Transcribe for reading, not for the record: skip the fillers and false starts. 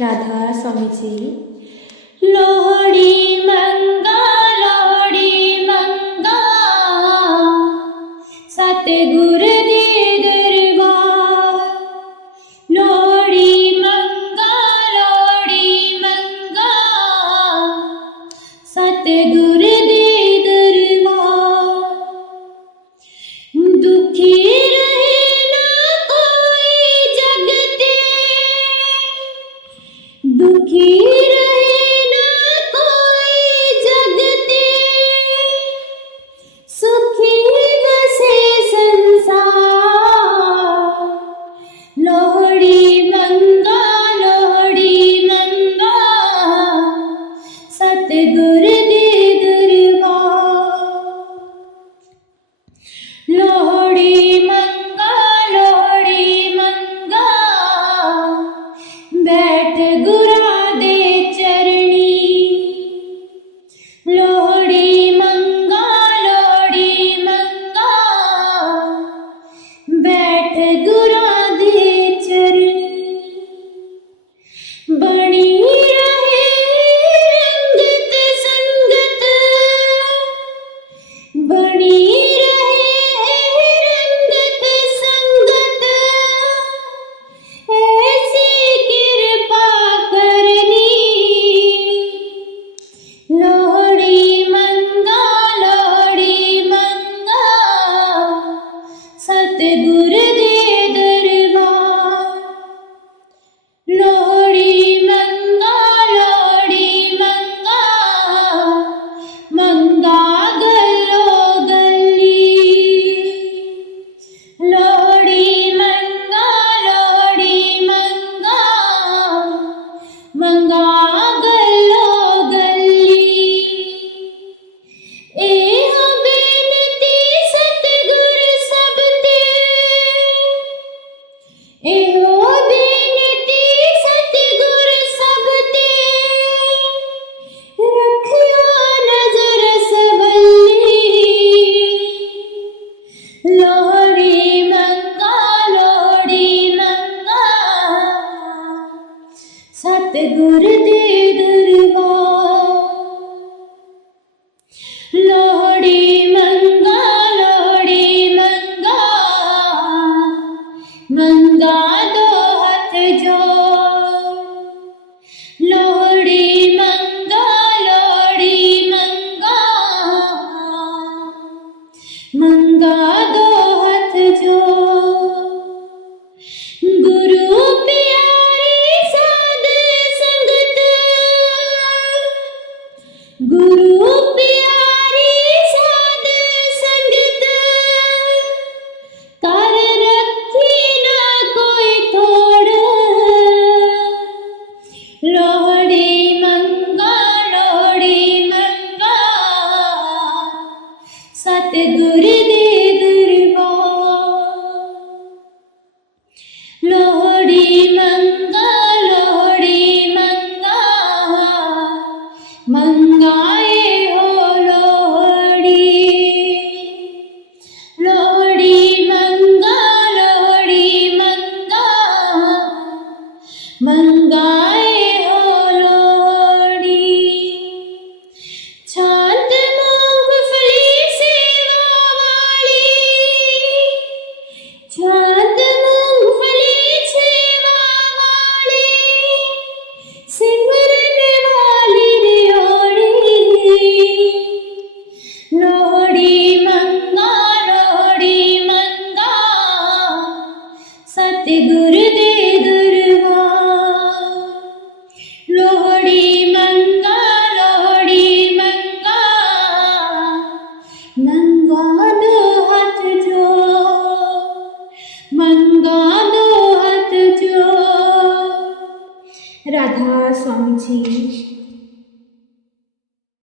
राधा स्वामी जी। लोहड़ी मंगा सतगुर दे दरबार। लोहड़ी मंगा सतगुर दे दरबार। दुखी रहे ना कोई जगते, दुखी रहे ना कोई जगते, सुखी बसे संसार। लोहड़ी मंगा सतगुर दे दरबार। लोहड़ी मंगा बैठ गुरा दे चरणी। लोहड़ी मंगा बैठ गुरा दे चरणी। बनी रहे रंगत संगत, बनी रहे रंगत संगत, ऐसी कृपा करनी। लोहड़ी मंगा सतगुर दे दरबार। लोहड़ी मंगा गलो गली। लोहड़ी मंगा गलो गली। एहो बेनती सतगुर सब ते, एहो बेनती सतगुर सब ते, रखियो नजर सबली। लोहड़ी मंगा सतगुर दे दरबार। लोहड़ी मंगा दो हाथ जोड़। लोहड़ी मंगा दो हाथ जोड़। गुरु प्यारी साध संगत, गुरु प्यारी साध संगत, कर रखी ना कोई थोड़। लोहड़ी मंगा सतगुर दे दरबार। लोहड़ी मंगा मंगाए हो लोहड़ी। लोहड़ी मंगा मंगाए हो लोहड़ी। छात मूंगफली सेवा वाली, छात मूंगफली सेवा वाली, सिमरन वाली रियोड़ी। लोहड़ी मंगा सतगुर दे दरबार। लोहड़ी मंगा दो हाथ जोड़। मंगा दो हाथ जोड़। राधा स्वामी जी।